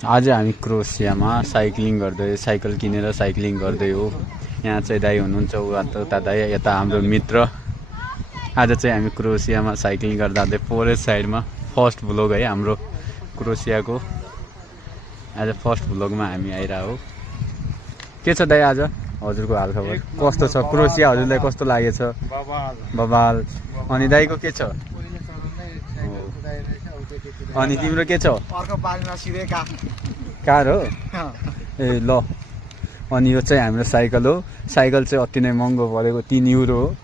आज हामी क्रोएसियामा साइक्लिङ गर्दै साइकल किनेर साइक्लिङ गर्दै हो। यहाँ चाहिँ दाइ हुनुहुन्छ, उता दाइ, यता हाम्रो मित्र। आज चाहिँ हामी क्रोएसियामा साइक्लिङ गर्दा गर्दै फरेस्ट साइडमा फर्स्ट भ्लग है हाम्रो क्रोएसियाको। आज फर्स्ट भ्लगमा हामी आइरहेको हो। के छ दाइ आज हजुरको हालखबर कस्तो छ? क्रोएसिया हजुरलाई कस्तो लागेछ? बबाल। अनि दाइको के छ? अनि तिम्रो के छ? कार हो ए ल। अनि यो चाहिँ हाम्रो साइकल हो। साइकल चाहिँ अति नै महँगो परेको, 3 युरो हो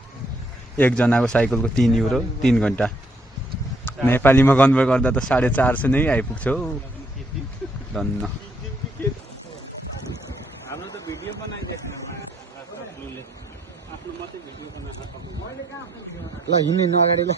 एकजनाको साइकलको। 3 युरो 3 घन्टा। नेपालीमा कन्भर्ट गर्दा त 450 नै आइपुग्छ हौ। धन्न। ल हिँड्नु अगाडि ल।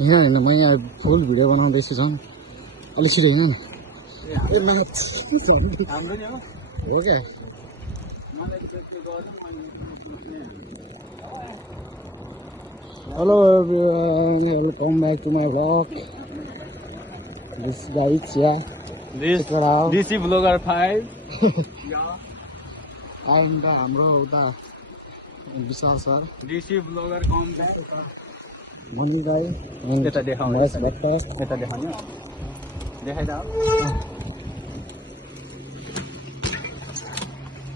हिँड म यहाँ फुल भिडियो बनाउँदैछु झन्। अलिक छिटो हिँड न। हो क्या? Hello everyone, welcome back to my vlog. This guy is This is vlogger 5. and हाम्रो उता विशाल सर, DC vlogger कम back. मनी राई, यता देखाउनु। महेश भट्ट। यता देखाउनु। देखाइदा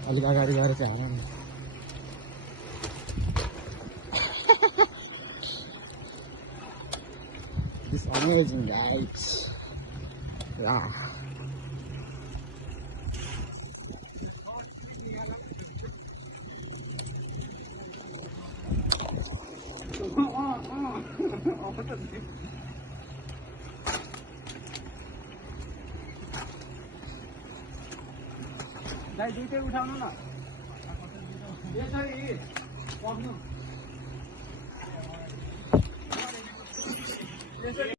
अलिक अगाडि गएर चाहिँ हाल न। This amazing guys. Yeah. दाइ दुईटै उठाउनु न। यसरी पक्नु। यसरी